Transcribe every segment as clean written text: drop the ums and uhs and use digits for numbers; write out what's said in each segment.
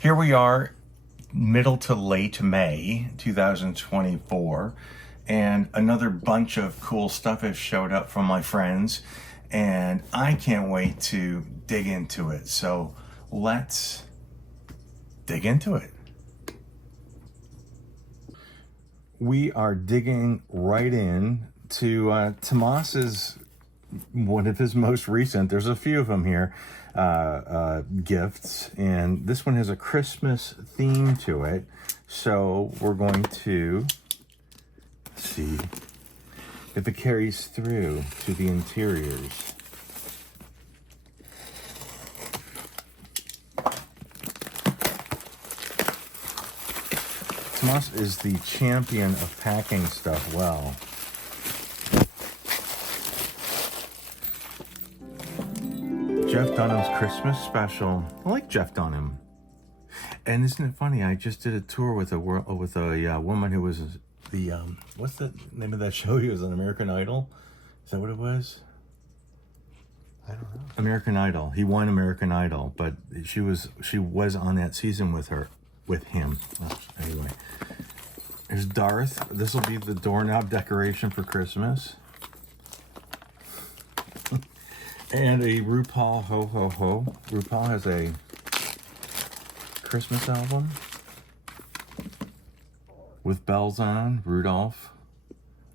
Here we are, middle to late May 2024, and another bunch of cool stuff has showed up from my friends, and I can't wait to dig into it. So let's dig into it. We are digging right in to Tomas's, one of his most recent, there's a few of them here, gifts, and this one has a Christmas theme to it. So we're going to see if it carries through to the interiors. Tomas is the champion of packing stuff well. Jeff Dunham's Christmas special. I like Jeff Dunham. And isn't it funny? I just did a tour with a woman who was the what's the name of that show? He was on American Idol. Is that what it was? I don't know. American Idol. He won American Idol, but she was on that season with him. Oh, anyway, there's Darth. This will be the doorknob decoration for Christmas. And a RuPaul Ho Ho Ho. RuPaul has a Christmas album with bells on. Rudolph,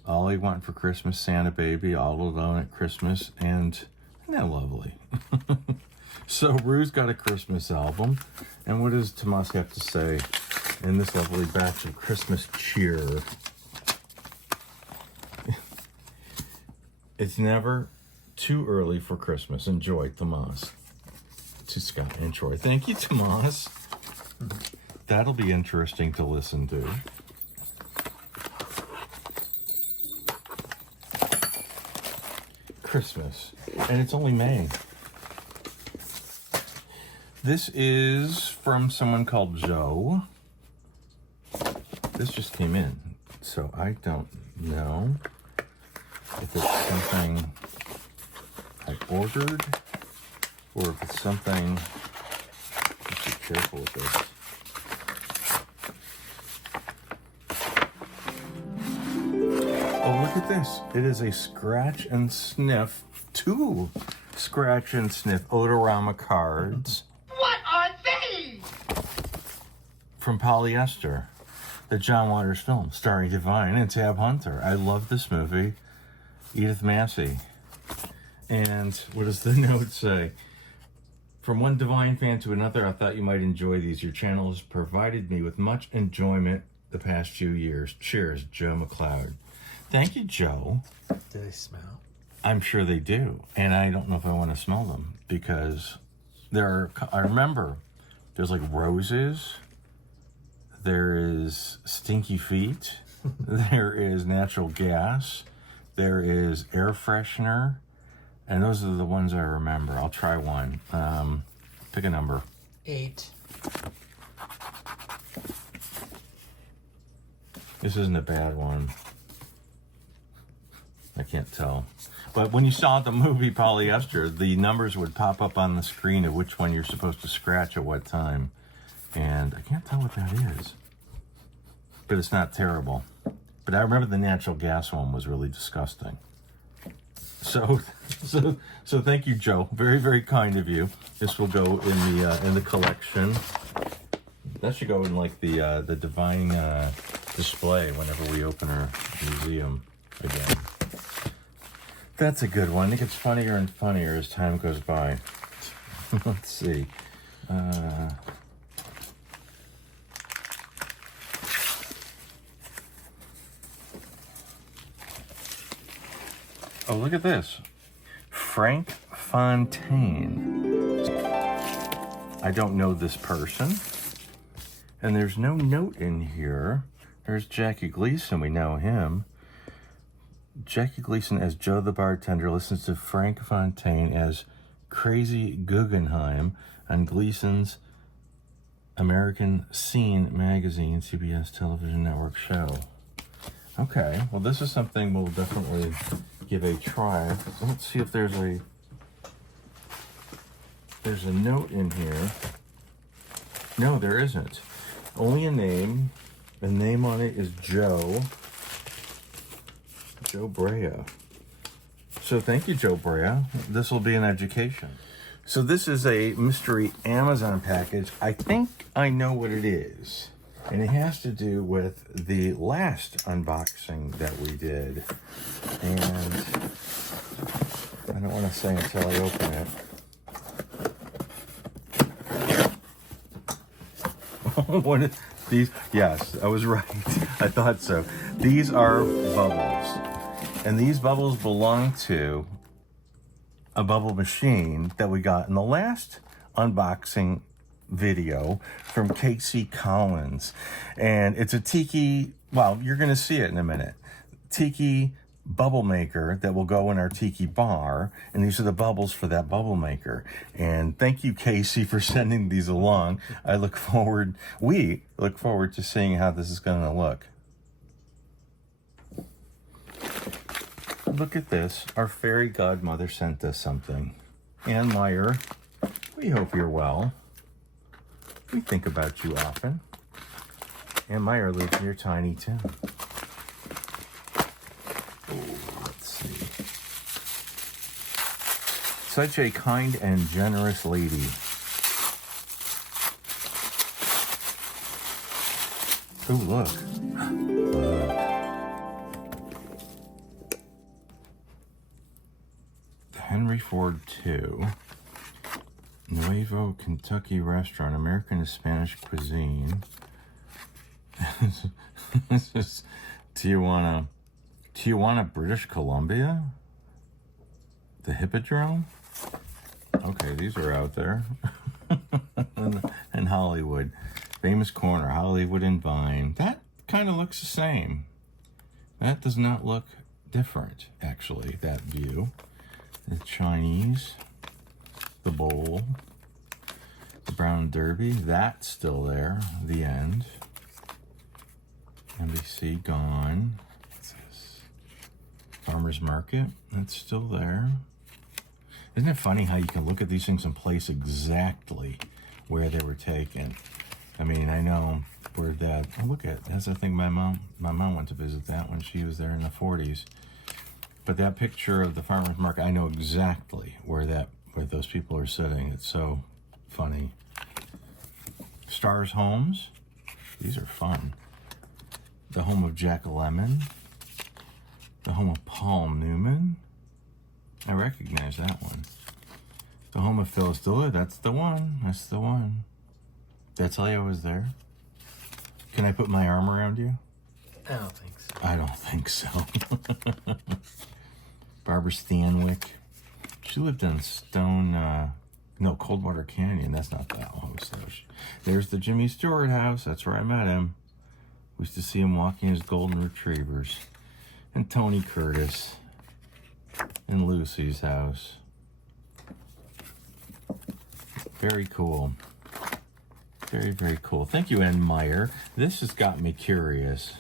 All I Want for Christmas, Santa Baby, All Alone at Christmas, and isn't that lovely? So Ru's got a Christmas album, and what does Tomas have to say in this lovely batch of Christmas cheer? It's never too early for Christmas. Enjoy, Tomas. To Scott and Troy. Thank you, Tomas. That'll be interesting to listen to. Christmas. And it's only May. This is from someone called Joe. This just came in, so I don't know if it's something I ordered, or if it's something, let's be careful with this. Oh, look at this. It is a scratch and sniff, 2 scratch and sniff Odorama cards. What are these? From Polyester, the John Waters film, starring Divine and Tab Hunter. I love this movie. Edith Massey. And what does the note say? From one Divine fan to another, I thought you might enjoy these. Your channel has provided me with much enjoyment the past few years. Cheers, Joe McLeod. Thank you, Joe. Do they smell? I'm sure they do. And I don't know if I want to smell them, because I remember there's like roses, there is stinky feet, there is natural gas, there is air freshener. And those are the ones I remember. I'll try one. Pick a number. 8. This isn't a bad one. I can't tell. But when you saw the movie Polyester, the numbers would pop up on the screen of which one you're supposed to scratch at what time. And I can't tell what that is. But it's not terrible. But I remember the natural gas one was really disgusting. So thank you, Joe. Very, very kind of you. This will go in the collection. That should go in like the Divine display whenever we open our museum again. That's a good one. It gets funnier and funnier as time goes by. Let's see. Oh, look at this. Frank Fontaine. I don't know this person. And there's no note in here. There's Jackie Gleason. We know him. Jackie Gleason as Joe the bartender listens to Frank Fontaine as Crazy Guggenheim on Gleason's American Scene magazine, CBS television network show. Okay, well, this is something we'll definitely give a try. So let's see if there's a note in here. No, there isn't. Only a name. The name on it is Joe. Joe Brea. So thank you, Joe Brea. This will be an education. So this is a mystery Amazon package. I think I know what it is. And it has to do with the last unboxing that we did. And I don't want to say until I open it. What is these? Yes, I was right. I thought so. These are bubbles. And these bubbles belong to a bubble machine that we got in the last unboxing video from Casey Collins. And it's a tiki, well, you're going to see it in a minute. Tiki bubble maker that will go in our tiki bar. And these are the bubbles for that bubble maker. And thank you, Casey, for sending these along. We look forward to seeing how this is going to look. Look at this. Our fairy godmother sent us something. Ann Meyer, we hope you're well. We think about you often. Ann Meyer lives near Tiny Tim. Oh, let's see. Such a kind and generous lady. Oh, look. Look. Henry Ford II, Nuevo Kentucky restaurant, American and Spanish cuisine. This is Tijuana, British Columbia. The Hippodrome. Okay, these are out there. And Hollywood, famous corner, Hollywood and Vine. That kind of looks the same. That does not look different, actually. That view. The Chinese, the bowl, the Brown Derby, that's still there, the end. NBC, gone. What's this? Farmer's Market, that's still there. Isn't it funny how you can look at these things and place exactly where they were taken? I mean, I know where that, oh, look at, that's the thing my mom went to visit that when she was there in the 40s. But that picture of the farmer's market, I know exactly where those people are sitting. It's so funny. Stars Homes. These are fun. The home of Jack Lemmon. The home of Paul Newman. I recognize that one. The home of Phyllis Diller. That's the one. That's the one. Did I tell you I was there? Can I put my arm around you? I don't think so. I don't think so. Barbara Stanwyck. She lived in Coldwater Canyon. That's not that house, though. There's the Jimmy Stewart house. That's where I met him. We used to see him walking his golden retrievers. And Tony Curtis. And Lucy's house. Very cool. Very, very cool. Thank you, Ann Meyer. This has got me curious.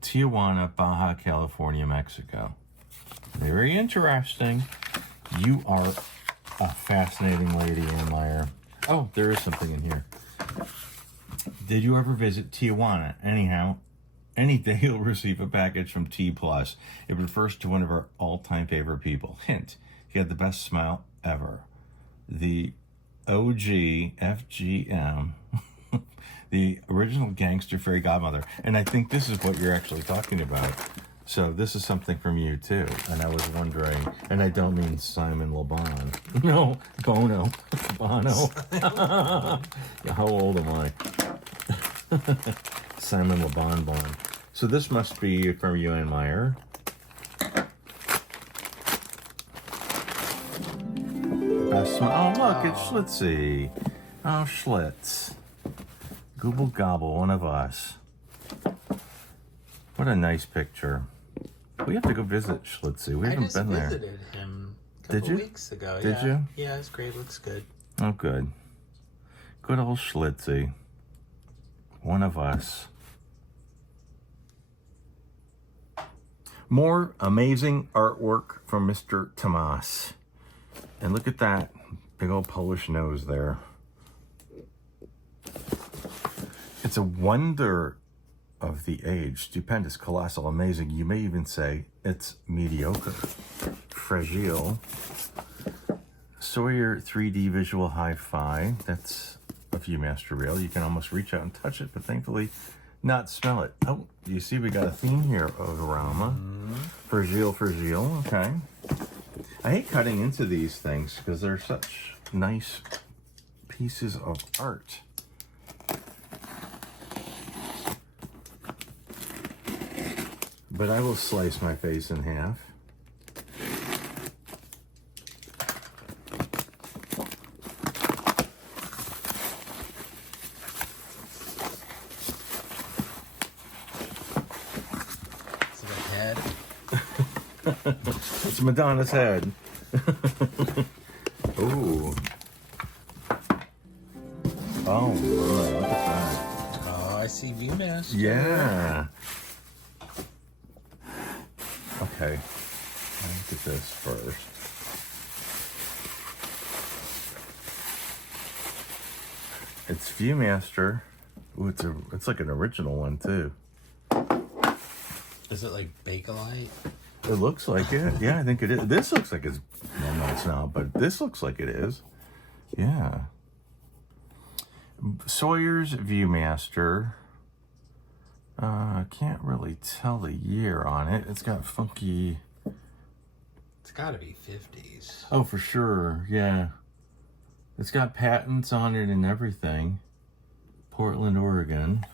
Tijuana, Baja California, Mexico. Very interesting. You are a fascinating lady, Ann Meyer. Oh, there is something in here. Did you ever visit Tijuana? Anyhow, any day you'll receive a package from T+. It refers to one of our all-time favorite people. Hint, he had the best smile ever. The OG FGM, the original gangster fairy godmother. And I think this is what you're actually talking about. So this is something from you too. And I was wondering, and I don't mean Simon Le Bon. No, Bono. Bono. How old am I? Simon Le Bon. So this must be from you, Ann Meyer. Oh, look, it's Schlitzy. Oh, Schlitz. Gooble Gobble, one of us. What a nice picture. We have to go visit Schlitzy. We haven't been there. I just visited him a couple weeks ago. Did you? Yeah, his grave looks good. Oh, good. Good old Schlitzy. One of us. More amazing artwork from Mr. Tomas. And look at that Big old Polish nose there. It's a wonder of the age. Stupendous, colossal, amazing. You may even say it's mediocre. Fragile. Sawyer 3D Visual Hi-Fi. That's a Viewmaster reel. You can almost reach out and touch it, but thankfully not smell it. Oh, you see we got a theme here of aroma. Fragile, okay. I hate cutting into these things because they're such nice pieces of art. But I will slice my face in half. Is it a head? It's Madonna's head. Ooh. Oh, look at that. Oh, I see Viewmaster. Yeah. Okay. Look at this first. It's Viewmaster. Ooh, it's like an original one too. Is it like Bakelite? It looks like it. Yeah, I think it is. This looks like it's... No, it's not, but this looks like it is. Yeah. Sawyer's Viewmaster. Can't really tell the year on it. It's got funky... It's got to be 50s. Oh, for sure. Yeah. It's got patents on it and everything. Portland, Oregon.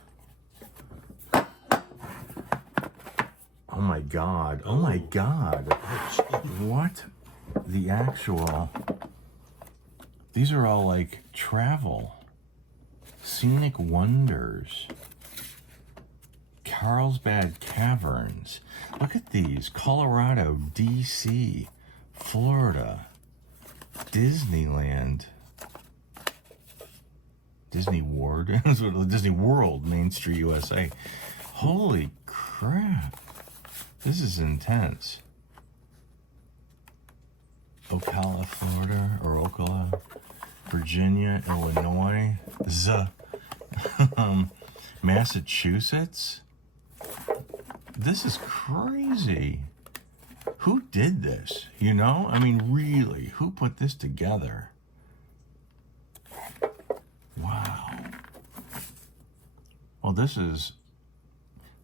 Oh my God. Oh my God. What the actual... These are all like travel. Scenic Wonders. Carlsbad Caverns. Look at these. Colorado, DC, Florida, Disneyland. Disney Ward. Disney World, Main Street, USA. Holy crap. This is intense. Ocala, Florida, or Ocala, Virginia, Illinois, Massachusetts. This is crazy. Who did this? You know? I mean, really, who put this together? Wow. Well, this is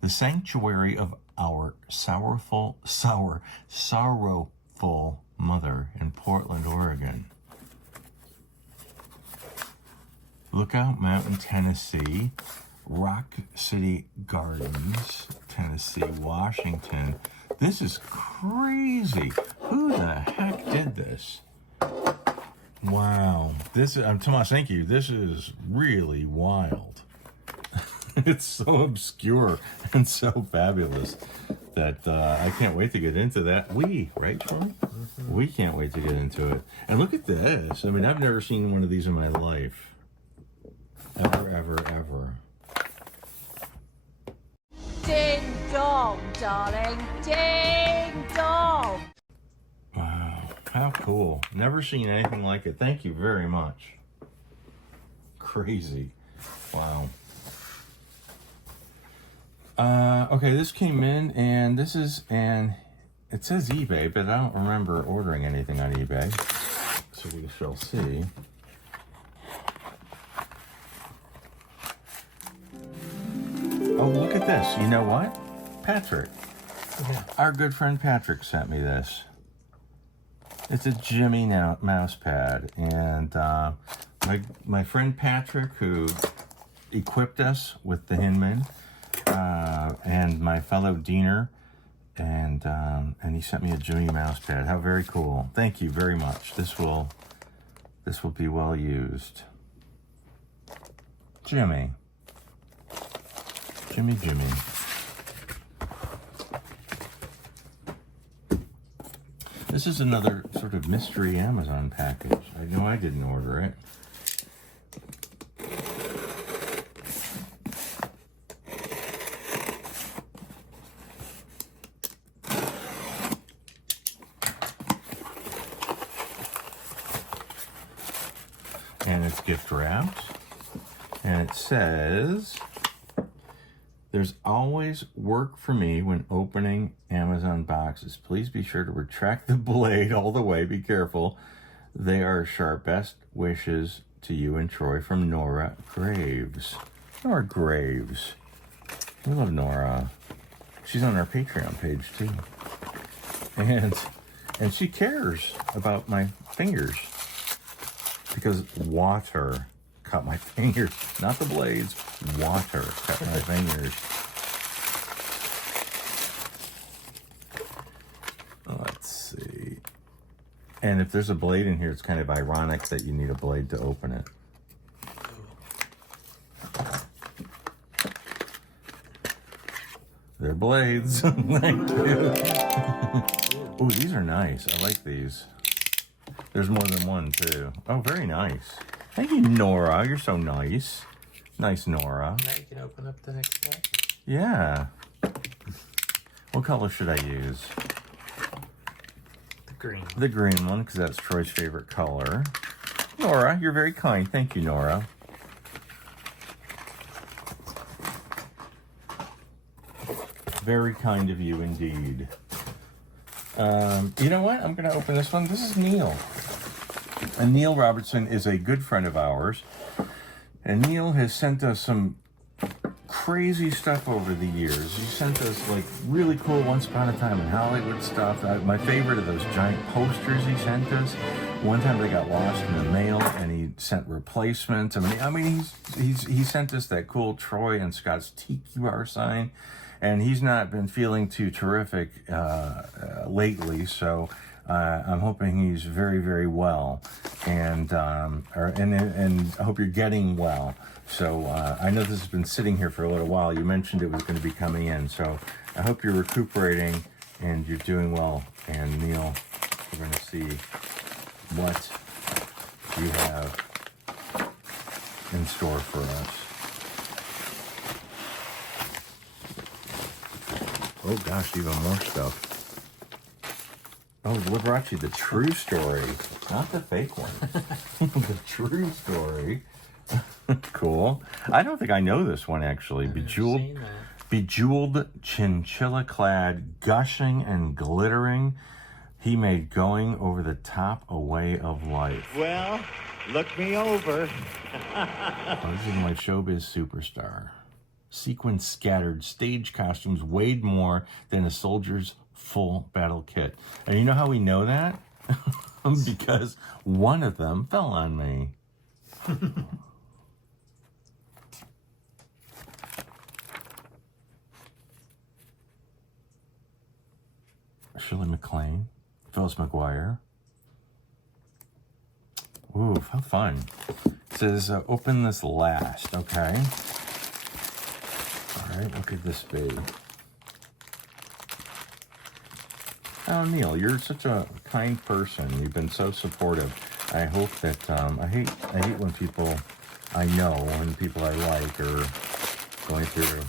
the sanctuary of our sorrowful mother in Portland, Oregon. Lookout Mountain, Tennessee. Rock City Gardens, Tennessee, Washington. This is crazy. Who the heck did this? Wow. This is, Tomas, thank you. This is really wild. It's so obscure and so fabulous that I can't wait to get into that. Right, Troy? We can't wait to get into it. And look at this. I mean, I've never seen one of these in my life. Ever. Ding dong, darling. Ding dong. Wow, how cool. Never seen anything like it. Thank you very much. Crazy. Wow. Okay, this came in, and it says eBay, but I don't remember ordering anything on eBay. So we shall see. Oh, look at this. You know what? Patrick. Our good friend Patrick sent me this. It's a Jimmy mouse pad. And my friend Patrick, who equipped us with the Hinman, and my fellow Diener, and he sent me a Jimmy mouse pad. How very cool. Thank you very much. This will be well used. Jimmy. This is another sort of mystery Amazon package. I know I didn't order it. and it's gift wrapped. And it says, there's always work for me when opening Amazon boxes. Please be sure to retract the blade all the way. Be careful. They are sharp. Best wishes to you and Troy from Nora Graves. Nora Graves. We love Nora. She's on our Patreon page too. And she cares about my fingers. Because water cut my fingers. Not the blades. Water cut my fingers. Let's see. And if there's a blade in here, it's kind of ironic that you need a blade to open it. They're blades. Thank you. Oh, these are nice. I like these. There's more than one, too. Oh, very nice. Thank you, Nora. You're so nice. Nice, Nora. Now you can open up the next one. Yeah. What color should I use? The green. The green one, because that's Troy's favorite color. Nora, you're very kind. Thank you, Nora. Very kind of you indeed. You know what? I'm going to open this one. This is Neil. And Neil Robertson is a good friend of ours. And Neil has sent us some crazy stuff over the years. He sent us like really cool Once Upon a Time in Hollywood stuff. My favorite are those giant posters he sent us. One time they got lost in the mail, and he sent replacements. I mean, he sent us that cool Troy and Scott's Tiki Bar sign. And he's not been feeling too terrific lately, so I'm hoping he's very, very well, and I hope you're getting well. So I know this has been sitting here for a little while. You mentioned it was going to be coming in, so I hope you're recuperating and you're doing well. And Neil, we're going to see what you have in store for us. Oh gosh, even more stuff. Oh, what brought you? The true story, not the fake one. The true story. Cool. I don't think I know this one actually. Bejeweled chinchilla clad, gushing and glittering. He made going over the top a way of life. Well, look me over. This is my showbiz superstar. Sequin scattered stage costumes weighed more than a soldier's full battle kit. And you know how we know that? Because one of them fell on me. Shirley MacLaine, Phyllis McGuire. Ooh, how fun. It says, open this last, okay? All right, look at this baby. Oh, Neil, you're such a kind person. You've been so supportive. I hope that, I hate when people I know and people I like are going through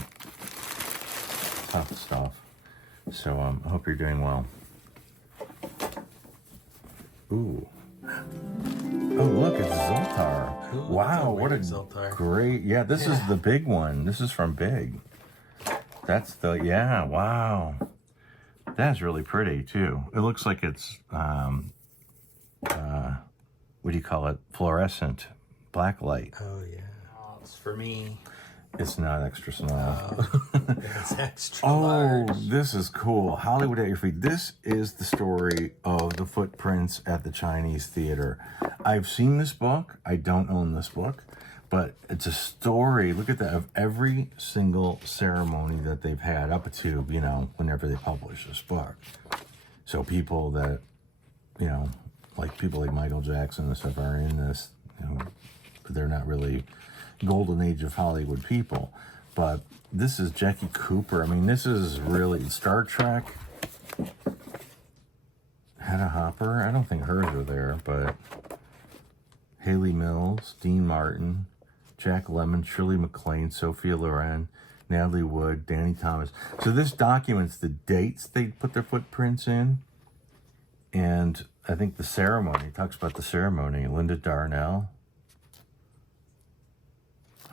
tough stuff. So I hope you're doing well. Ooh. Oh, look, it's Zoltar. Ooh, wow, what a Zoltar. great... Yeah, this is the big one. This is from Big. That's the... Yeah, wow. That's really pretty, too. It looks like it's... what do you call it? Fluorescent. Black light. Oh, yeah. Oh, it's for me. It's not extra small. It's extra large. Oh, this is cool. Hollywood at your feet. This is the story of the footprints at the Chinese theater. I've seen this book. I don't own this book, but it's a story. Look at that, of every single ceremony that they've had up to, you know, whenever they publish this book. So people that, you know, like people like Michael Jackson and stuff are in this, you know, but they're not really golden age of Hollywood people. But this is Jackie Cooper. I mean, this is really Star Trek. Hedda Hopper. I don't think hers are there, but Haley Mills, Dean Martin, Jack Lemmon, Shirley MacLaine, Sophia Loren, Natalie Wood, Danny Thomas. So this documents the dates they put their footprints in. And I think the ceremony, it talks about the ceremony. Linda Darnell,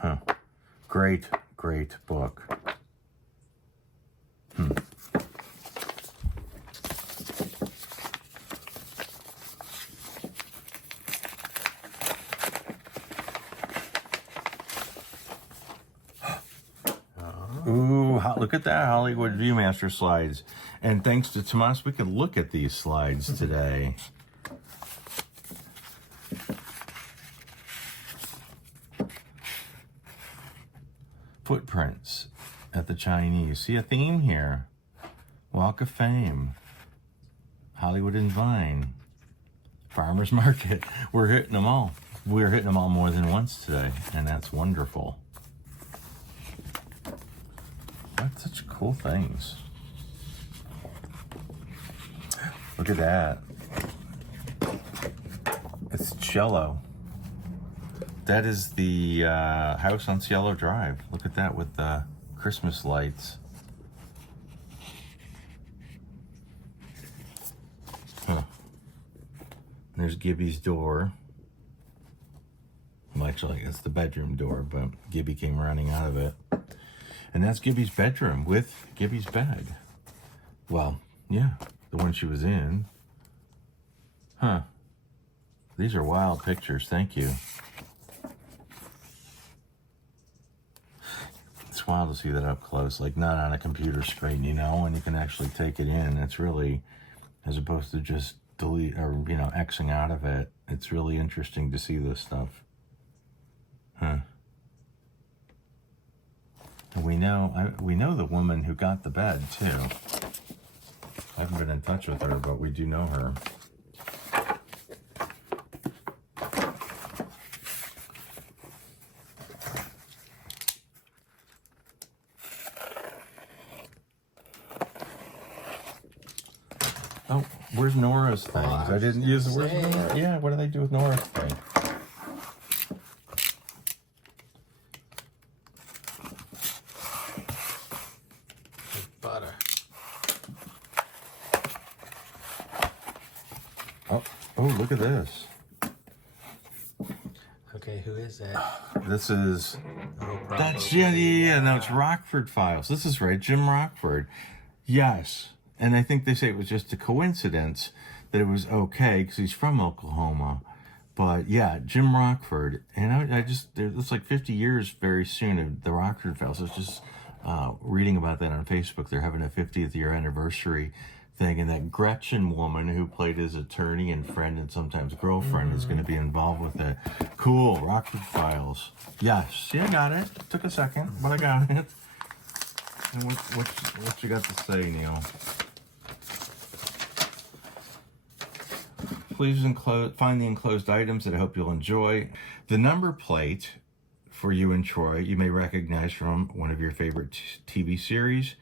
Huh. Great, great book. Ooh, look at that Hollywood Viewmaster slides. And thanks to Tomas, we could look at these slides today. Footprints at the Chinese. See a theme here. Walk of Fame. Hollywood and Vine. Farmer's Market. We're hitting them all. We're hitting them all more than once today, and that's wonderful. That's such cool things. Look at that. It's Cello. That is the house on Cielo Drive. Look at that with the Christmas lights. Huh. There's Gibby's door. Well, actually, it's the bedroom door, but Gibby came running out of it. And that's Gibby's bedroom with Gibby's bed. Well, yeah, the one she was in. Huh. These are wild pictures. Thank you. It's wild to see that up close, like not on a computer screen, you know, and you can actually take it in. It's really, as opposed to just delete or, you know, Xing out of it. It's really interesting to see this stuff. Huh. And we know the woman who got the bed too. I haven't been in touch with her, but we do know her. Oh, where's Nora's things? I didn't use the word Nora. Yeah, what do they do with Nora's thing? Butter. Oh, look at this. Okay, who is that? This is, Oh, that's, yeah, no, it's Rockford Files. This is right, Jim Rockford. Yes, and I think they say it was just a coincidence that it was okay, because he's from Oklahoma. But yeah, Jim Rockford, and I just, it's like 50 years very soon of the Rockford Files. I was just reading about that on Facebook. They're having a 50th year anniversary thing, and that Gretchen woman who played his attorney and friend and sometimes girlfriend is going to be involved with it. Cool, Rockford Files. Yes, yeah, I got it. Took a second, but I got it. And what you got to say, Neil? Please find the enclosed items that I hope you'll enjoy. The number plate for you and Troy, you may recognize from one of your favorite TV series.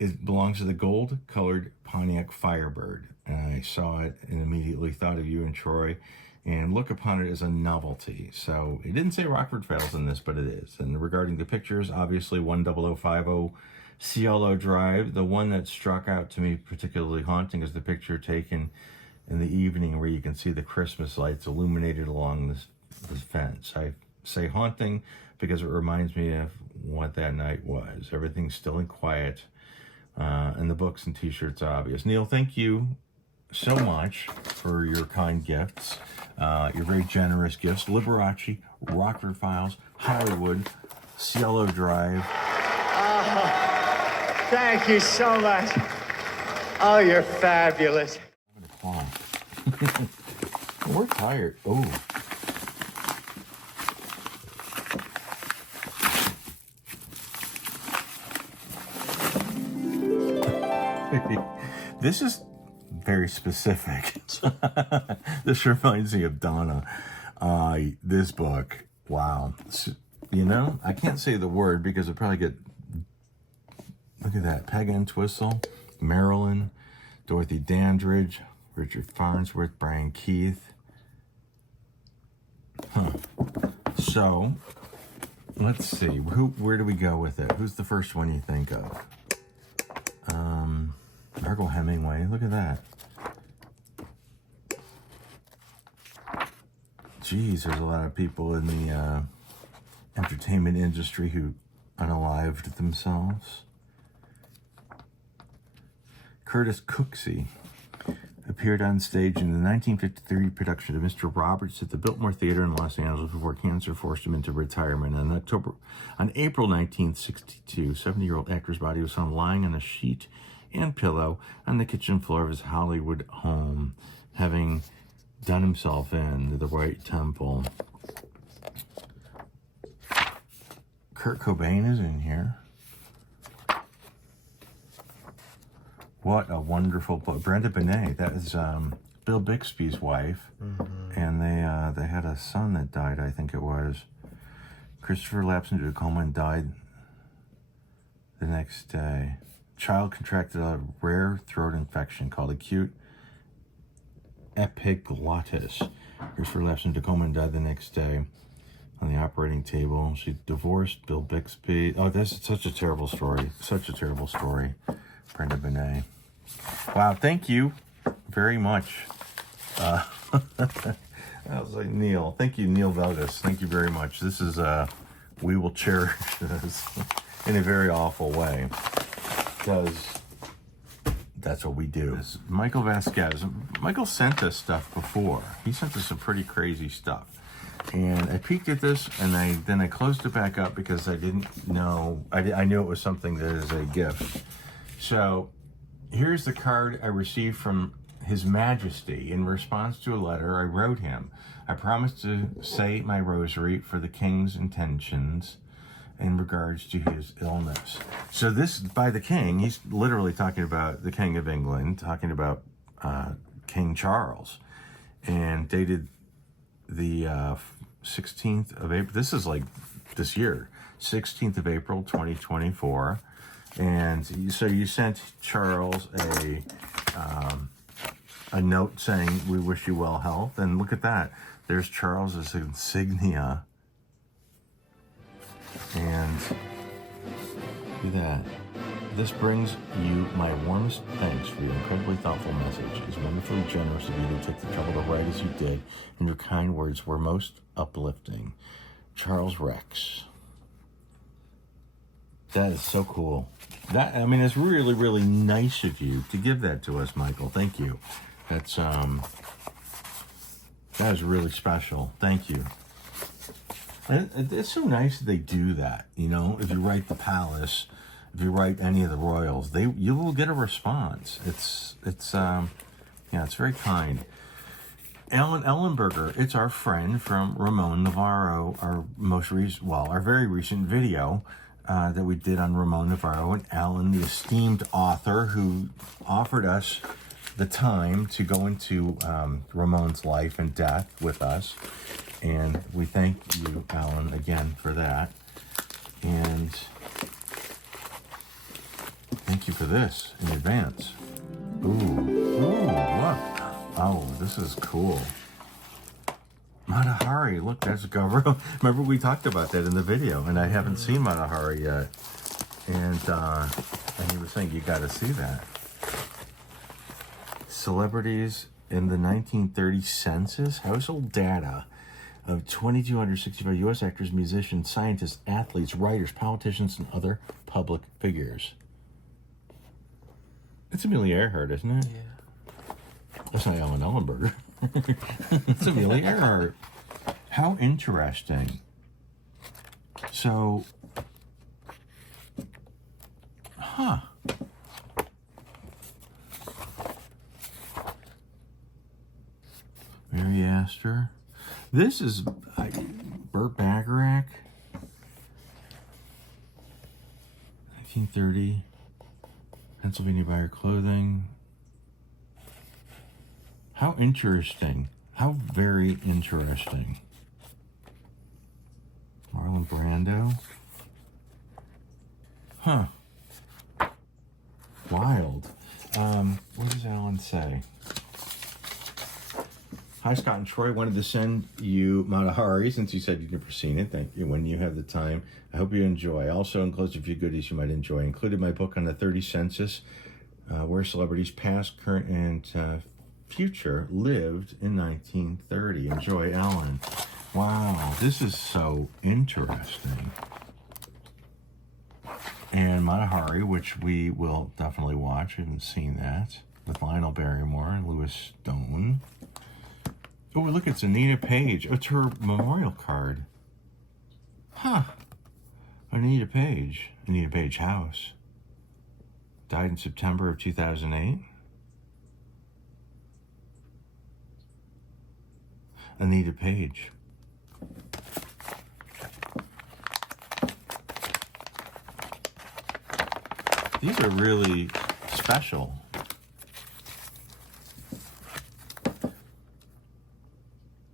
It belongs to the gold-colored Pontiac Firebird. And I saw it and immediately thought of you and Troy and look upon it as a novelty. So it didn't say Rockford Files in this, but it is. And regarding the pictures, obviously 10050 Cielo Drive. The one that struck out to me particularly haunting is the picture taken in the evening where you can see the Christmas lights illuminated along this fence. I say haunting because it reminds me of what that night was. Everything's still and quiet. And the books and t-shirts are obvious. Neil, thank you so much for your kind gifts, your very generous gifts. Liberace, Rockford Files, Hollywood, Cielo Drive. Oh, thank you so much. Oh, you're fabulous. We're tired. Oh. This is very specific. This reminds me of Donna. This book, wow. You know, I can't say the word because I'll probably get, look at that, Peg Entwistle, Marilyn, Dorothy Dandridge, Richard Farnsworth, Brian Keith. Huh. So, let's see. Where do we go with it? Who's the first one you think of? Margot Hemingway. Look at that. Geez, there's a lot of people in entertainment industry who unalived themselves. Curtis Cooksey appeared on stage in the 1953 production of Mr. Roberts at the Biltmore Theater in Los Angeles before cancer forced him into retirement. On April 1962, 70-year-old actor's body was found lying on a sheet and pillow on the kitchen floor of his Hollywood home, having done himself in to the right temple. Kurt Cobain is in here. What a wonderful book. Brenda Benet, that is Bill Bixby's wife. Mm-hmm. And they had a son that died, I think it was. Christopher lapsed into a coma and died the next day. Child contracted a rare throat infection called acute epiglottis. Christopher lapsed into a coma and died the next day on the operating table. She divorced Bill Bixby. Oh, that's such a terrible story. Such a terrible story. Brenda Benet. Wow, thank you very much. I was like, Neil. Thank you, Neil Velgas. Thank you very much. This is, we will cherish this in a very awful way, because that's what we do. This Michael Vasquez. Michael sent us stuff before. He sent us some pretty crazy stuff. And I peeked at this, and then I closed it back up because I didn't know. I knew it was something that is a gift. So here's the card I received from His Majesty in response to a letter I wrote him. I promised to say my rosary for the king's intentions in regards to his illness. So this, by the king, he's literally talking about the King of England, talking about King Charles, and dated the 16th of April. This is like this year, 16th of April, 2024. And so you sent Charles a note saying, we wish you well health. And look at that. There's Charles's insignia. And look at that. This brings you my warmest thanks for your incredibly thoughtful message. It's wonderfully generous of you to take the trouble to write as you did, and your kind words were most uplifting. Charles Rex. That is so cool. It's really, really nice of you to give that to us, Michael. Thank you. That is really special. Thank you. And it's so nice that they do that. You know, if you write the palace, if you write any of the royals, you will get a response. It's very kind. Alan Ellenberger, it's our friend from Ramon Navarro, our very recent video that we did on Ramon Navarro, and Alan, the esteemed author who offered us the time to go into Ramon's life and death with us. And we thank you, Alan, again for that. And thank you for this in advance. Ooh, look. Oh, this is cool. Matahari, look, that's Gavro. Remember we talked about that in the video, and I haven't seen Matahari yet. And he was saying, you got to see that. Celebrities in the 1930 census, household data of 2,265 U.S. actors, musicians, scientists, athletes, writers, politicians, and other public figures. It's Amelia Earhart, isn't it? Yeah. That's not Alan Ellenberger. It's Amelia Earhart. How interesting. So, Mary Astor. This is Burt Bacharach. 1930. Pennsylvania Buyer Clothing. How interesting. How very interesting. Marlon Brando. Huh. Wild. What does Alan say? Hi, Scott and Troy. Wanted to send you Matahari since you said you'd never seen it. Thank you. When you have the time, I hope you enjoy. I also enclosed a few goodies you might enjoy. I included my book on the 30 census, where celebrities past, current, and future lived in 1930. Enjoy, Alan. Wow, this is so interesting. And Matahari, which we will definitely watch. I haven't seen that. With Lionel Barrymore and Louis Stone. Oh, look, it's Anita Page. Oh, it's her memorial card. Huh. Anita Page. Anita Page House. Died in September of 2008. Anita Page. These are really special.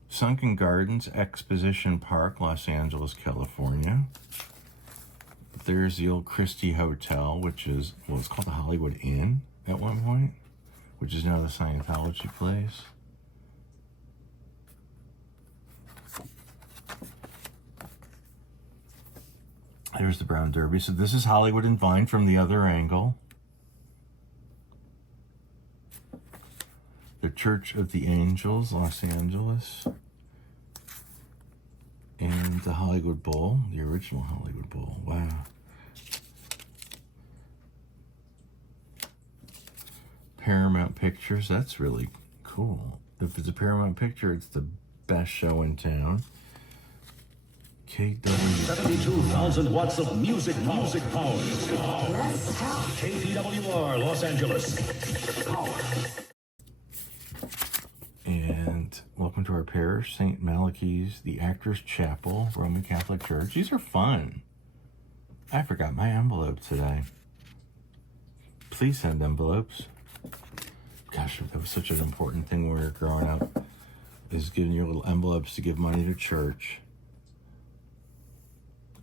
Sunken Gardens Exposition Park, Los Angeles, California. There's the old Christie Hotel, which is, well, it's called the Hollywood Inn at one point, which is now the Scientology place. There's the Brown Derby. So this is Hollywood and Vine from the other angle. The Church of the Angels, Los Angeles. And the Hollywood Bowl, the original Hollywood Bowl. Wow. Paramount Pictures, that's really cool. If it's a Paramount picture, it's the best show in town. KW. 72,000 watts of music power. KPWR, Los Angeles. Power. And welcome to our parish, St. Malachy's, the Actors Chapel, Roman Catholic Church. These are fun. I forgot my envelope today. Please send envelopes. Gosh, that was such an important thing when we were growing up, is giving your little envelopes to give money to church.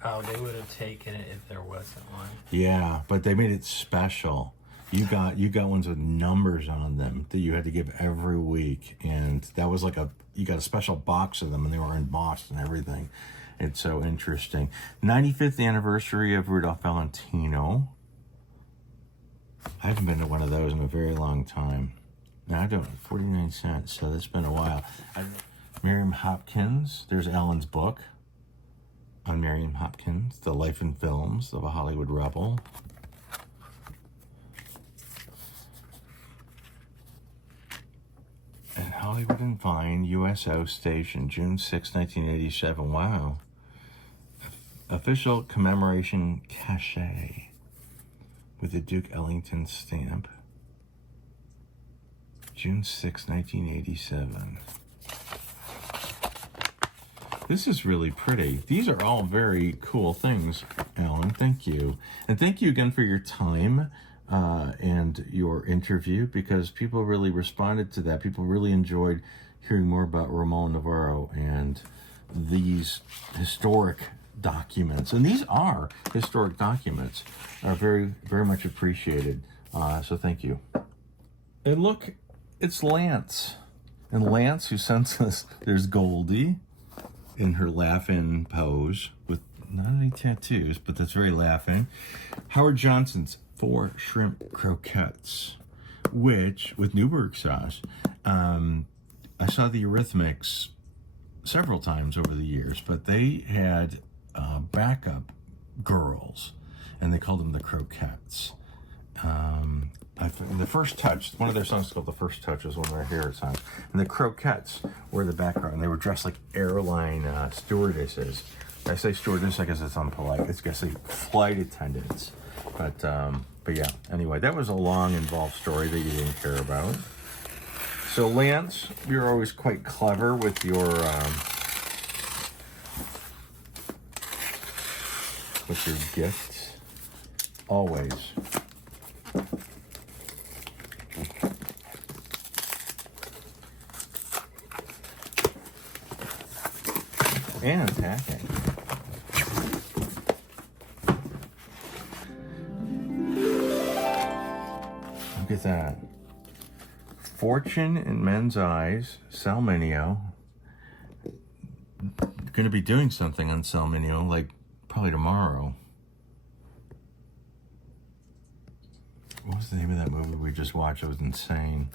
Oh, they would have taken it if there wasn't one. Yeah, but they made it special. You got ones with numbers on them that you had to give every week, and that was like you got a special box of them, and they were embossed and everything. It's so interesting. 95th anniversary of Rudolph Valentino. I haven't been to one of those in a very long time. Now I don't. 49 cents. So that's been a while. Miriam Hopkins. There's Ellen's book on Miriam Hopkins, The Life and Films of a Hollywood Rebel. And Hollywood and Vine, USO Station, June 6, 1987. Wow. Official commemoration cachet with the Duke Ellington stamp. June 6, 1987. This is really pretty. These are all very cool things, Alan. Thank you. And thank you again for your time and your interview, because people really responded to that. People really enjoyed hearing more about Ramon Navarro and these historic documents. And these are historic documents, are very, very much appreciated. So thank you. And look, it's Lance. And Lance, who sends us, there's Goldie in her laughing pose with not any tattoos, but that's very laughing. Howard Johnson's 4 shrimp croquettes, which with Newburgh sauce. I saw the Eurythmics several times over the years, but they had backup girls, and they called them the Croquettes. The First Touch, one of their songs called The First Touch, was one of their favorite songs. And the Croquettes were the background. And they were dressed like airline stewardesses. I say stewardess, I guess it's unpolite. It's guess like flight attendants. But yeah, anyway, that was a long, involved story that you didn't care about. So Lance, you're always quite clever with your gifts. Always. And packing. Look at that. Fortune in Men's Eyes, Salminio. Going to be doing something on Salminio, like probably tomorrow. What was the name of that movie we just watched? It was insane.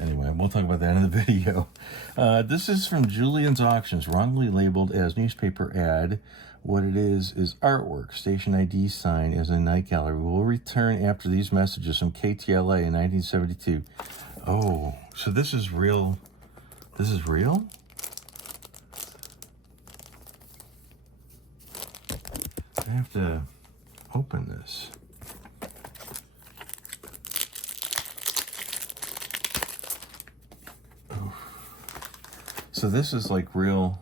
Anyway, we'll talk about that in the video. This is from Julian's Auctions, wrongly labeled as newspaper ad. What it is artwork. Station ID sign as a night gallery. Will return after these messages from KTLA in 1972. Oh, so this is real. This is real? I have to open this. So this is like real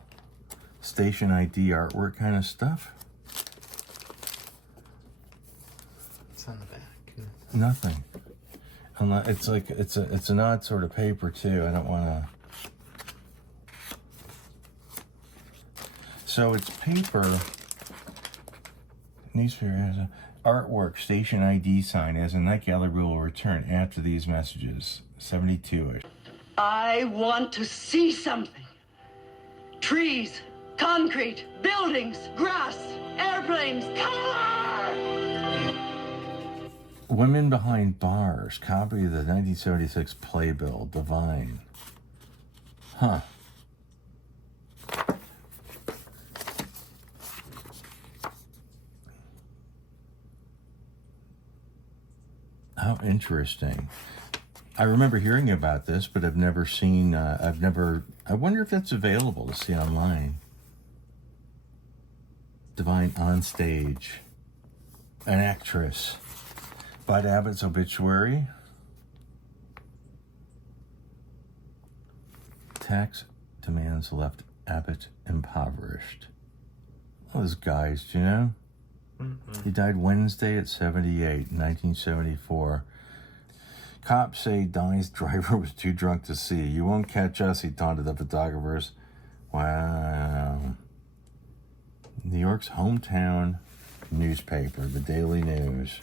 station ID artwork kind of stuff? What's on the back? Nothing. Unless it's like it's an odd sort of paper too. I don't want to. So it's paper. Newspaper has a artwork station ID sign as a night gallery will return after these messages. 72ish. I want to see something. Trees, concrete, buildings, grass, airplanes, color! Women Behind Bars, copy of the 1976 playbill, Divine. Huh. How interesting. I remember hearing about this, but I've never seen, I wonder if that's available to see online. Divine on stage. An actress. Bud Abbott's obituary. Tax demands left Abbott impoverished. Those guys, do you know? He died Wednesday at 78, 1974. Cops say Donnie's driver was too drunk to see. You won't catch us, he taunted the photographers. Wow. New York's hometown newspaper, the Daily News.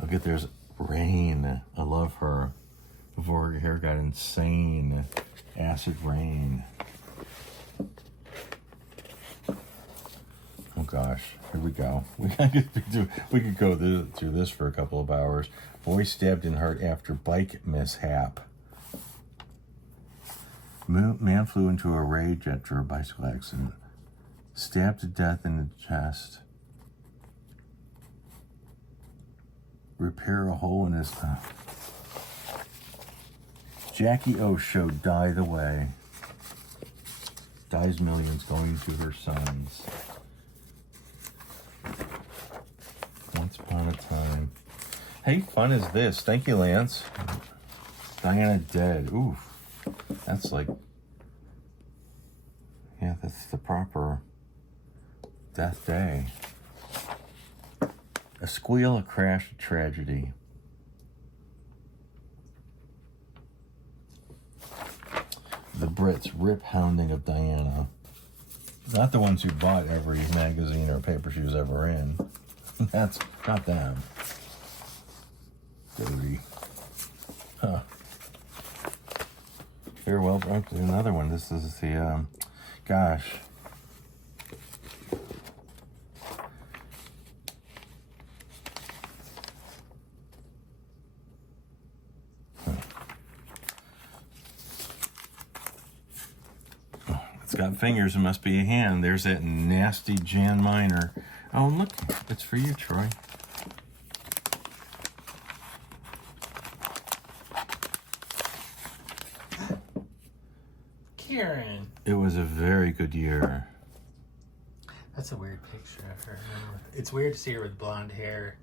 Look at there's Rain. I love her. Before her hair got insane. Acid Rain. Oh gosh, here we go. We could go through this for a couple of hours. Boy stabbed in heart after bike mishap. Man flew into a rage after a bicycle accident. Stabbed to death in the chest. Repair a hole in his... Jackie O show Die the Way. Dies millions going to her sons. Once upon a time. Hey, fun is this. Thank you, Lance. Diana dead. Ooh. That's like... Yeah, that's the proper death day. A squeal, a crash, a tragedy. The Brits rip hounding of Diana. Not the ones who bought every magazine or paper she was ever in. That's not them. Dirty. Huh. Farewell, another one. This is the, gosh. It's got fingers, it must be a hand. There's that nasty Jan Miner. Oh, look, it's for you, Troy. Karen. It was a very good year. That's a weird picture of her. It's weird to see her with blonde hair.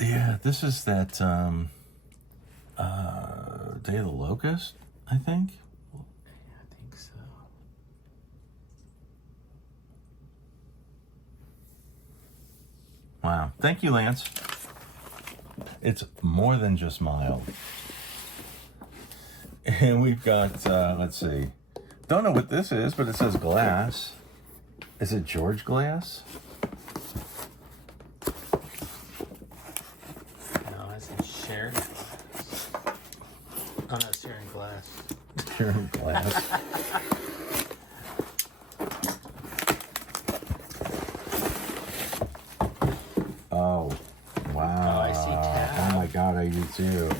Yeah, this is that Day of the Locust, I think. Yeah, I think so. Wow. Thank you, Lance. It's more than just mild. And we've got, let's see. Don't know what this is, but it says Glass. Is it George Glass? No, I said Sharon. Oh, no, Sharon Glass. Sharon Glass. Oh, I see tab. Oh my God, I do too.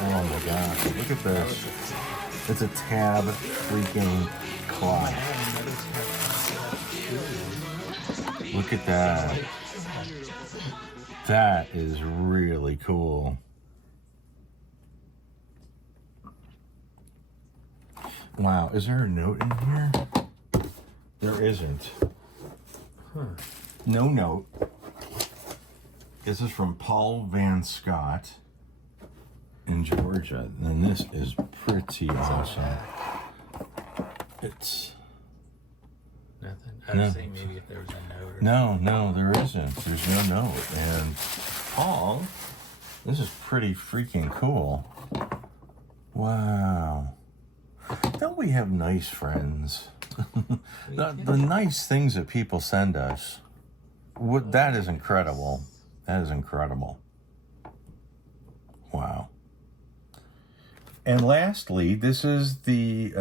Oh my gosh, look at this. It's a tab freaking clock. Look at that. That is really cool. Wow, is there a note in here? There isn't. No note. This is from Paul Van Scott in Georgia. And this is pretty awesome. It's Nothing. I was saying maybe if there was a note. Or no, there isn't. There's no note. And Paul, this is pretty freaking cool. Wow. Don't we have nice friends? the nice things that people send us. That is incredible. That is incredible. Wow. And lastly, this is the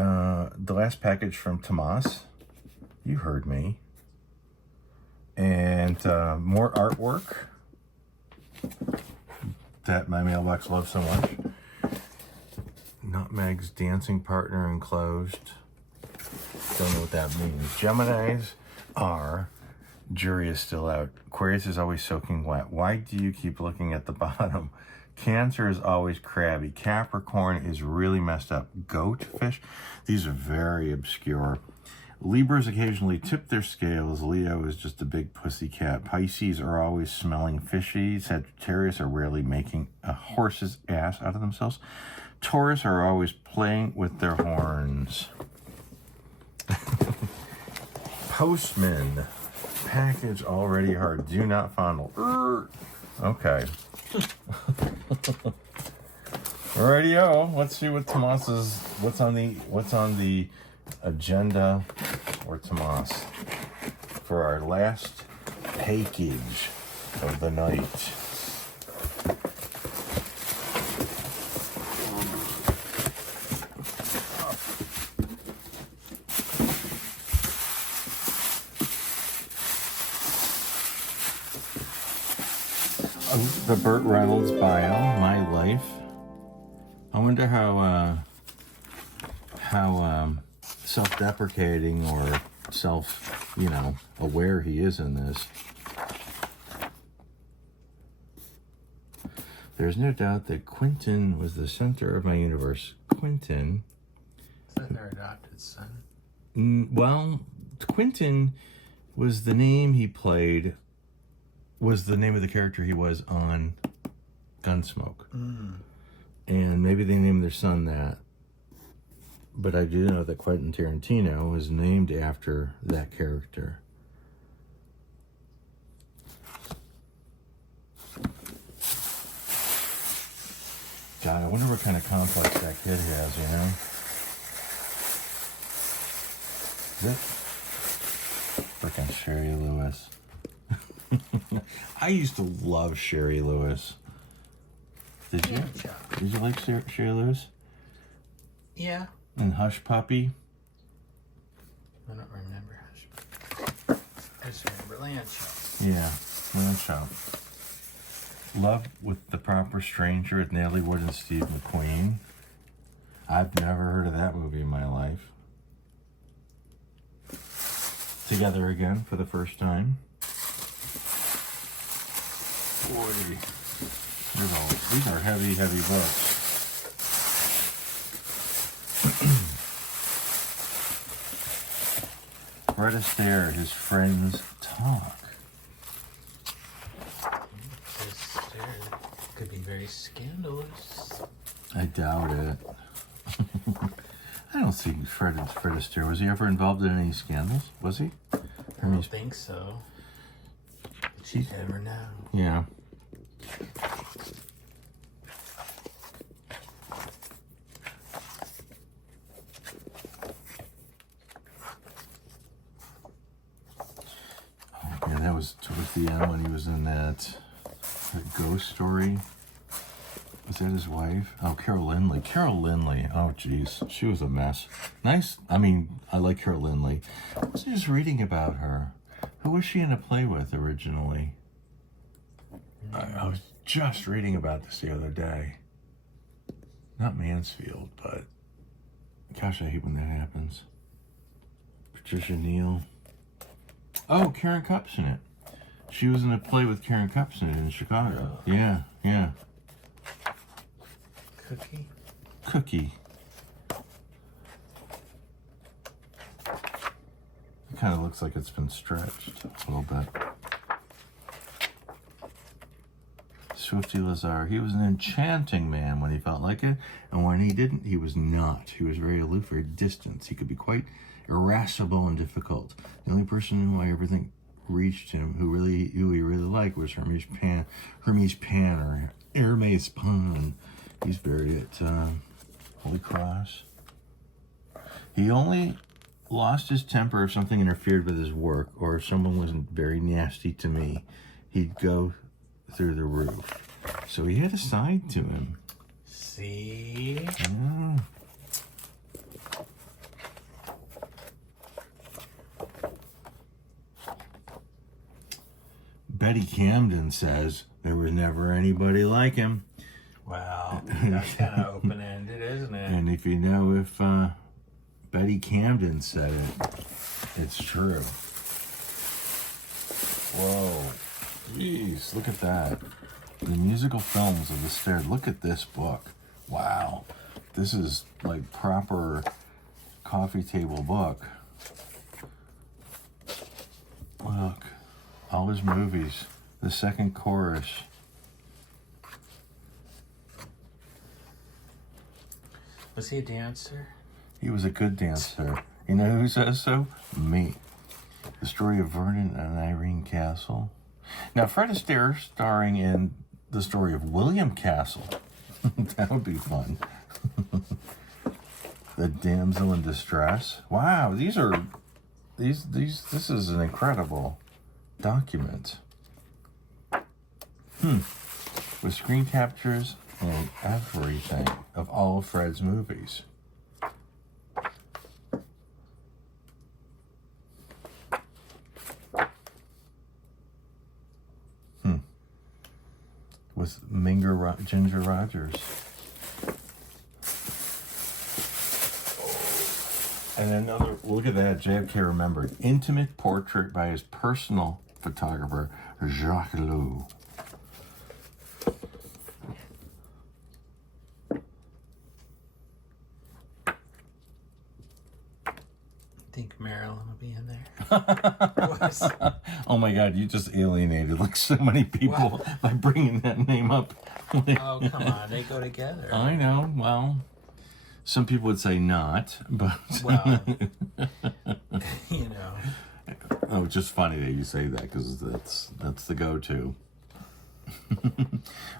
last package from Tomas. You heard me. And more artwork that my mailbox loves so much. Nutmeg's dancing partner enclosed. Don't know what that means. Geminis are, jury is still out. Aquarius is always soaking wet. Why do you keep looking at the bottom? Cancer is always crabby. Capricorn is really messed up. Goat fish, these are very obscure. Libras occasionally tip their scales. Leo is just a big pussycat. Pisces are always smelling fishy. Sagittarius are rarely making a horse's ass out of themselves. Taurus are always playing with their horns. Postman. Package already hard. Do not fondle. Okay. Alrighty-o. Let's see what Tomas's what's on the agenda for Tomas for our last package of the night. The Burt Reynolds bio, My Life. I wonder how self-deprecating or aware he is in this. There's no doubt that Quentin was the center of my universe. Quentin. Is that their adopted son? Well, Quentin was the name he played. Was the name of the character he was on Gunsmoke. And maybe they named their son that. But I do know that Quentin Tarantino was named after that character. God, I wonder what kind of complex that kid has, you know? Is it? Frickin' Sherry Lewis. I used to love Sherry Lewis. Did you? Yeah. Did you like Sherry Lewis? Yeah. And Hush Puppy? I don't remember Hush. I just remember Land Shop. Yeah, Land Shop. Love with the Proper Stranger with Natalie Wood and Steve McQueen. I've never heard of that movie in my life. Together Again for the first time. Boy, these are heavy, heavy books. Fred Astaire, His Friends Talk. This could be very scandalous. I doubt it. I don't see Fred Astaire. Was he ever involved in any scandals? Was he? I don't think so. But you never know. Yeah. Oh, yeah, that was towards the end when he was in that Ghost Story. Was that his wife? Oh, Carol Lindley. Carol Lindley. Oh, geez. She was a mess. Nice. I mean, I like Carol Lindley. I was just reading about her. Who was she in a play with originally? I was just reading about this the other day. Not Mansfield, but gosh, I hate when that happens. Patricia Neal. Oh, Karen Cup's in it. She was in a play with Karen Cup's in it in Chicago. Yeah, yeah. Cookie? Cookie. It kind of looks like it's been stretched a little bit. Swifty Lazar. He was an enchanting man when he felt like it, and when he didn't, he was not. He was very aloof, very distant. He could be quite irascible and difficult. The only person who I ever think reached him, who he really liked, was Hermes Pan, or Hermes Pan. He's buried at Holy Cross. He only lost his temper if something interfered with his work, or if someone wasn't very nasty to me. He'd go through the roof. So he had a side to him. See? Yeah. Betty Camden says there was never anybody like him. Wow, that's kind of open-ended, isn't it? And if you know if Betty Camden said it, it's true. Whoa. Jeez, look at that. The musical films of the Stairs. Look at this book. Wow. This is like proper coffee table book. Look. All his movies. The second chorus. Was he a dancer? He was a good dancer. You know who says so? Me. The story of Vernon and Irene Castle. Now, Fred Astaire starring in the story of William Castle. That would be fun. The Damsel in Distress. Wow, this is an incredible document. With screen captures and everything of all of Fred's movies. With Ginger Rogers. And another, look at that, JFK remembered. Intimate portrait by his personal photographer, Jacques Lou. I think Marilyn will be in there. Oh my God, you just alienated like so many people by bringing that name up. Oh, come on, they go together. I know, well, some people would say not, but... Well, you know. Oh, it's just funny that you say that, because that's the go-to.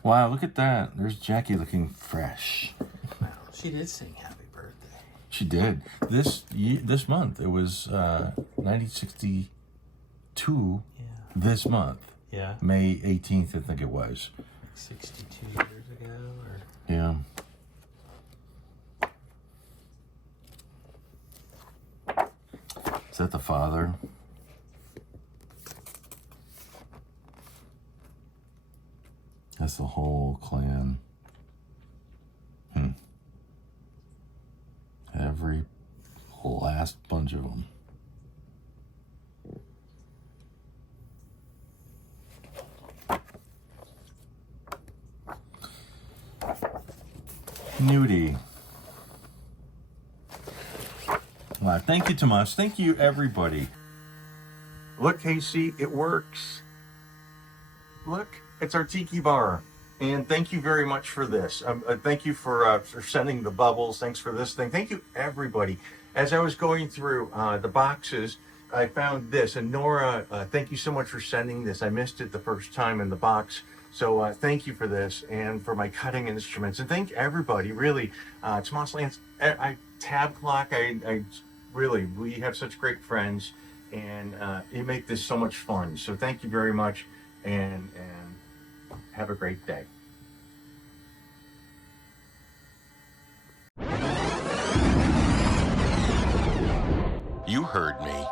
Wow, look at that. There's Jackie looking fresh. Well, she did sing Happy Birthday. She did. This month, it was 1962. Yeah. This month. Yeah. May 18th, I think it was. 62 years ago, or... Yeah. Is that the father? That's the whole clan. Every last bunch of them. Nudie. Wow, thank you, Tomas. Thank you, everybody. Look, Casey, it works. Look, it's our tiki bar. And thank you very much for this. Thank you for sending the bubbles. Thanks for this thing. Thank you, everybody. As I was going through the boxes, I found this. And Nora, thank you so much for sending this. I missed it the first time in the box. So thank you for this and for my cutting instruments. And thank everybody, really. Tomas Lance, Tab Clock, I really, we have such great friends. And you make this so much fun. So thank you very much. And have a great day. heard me.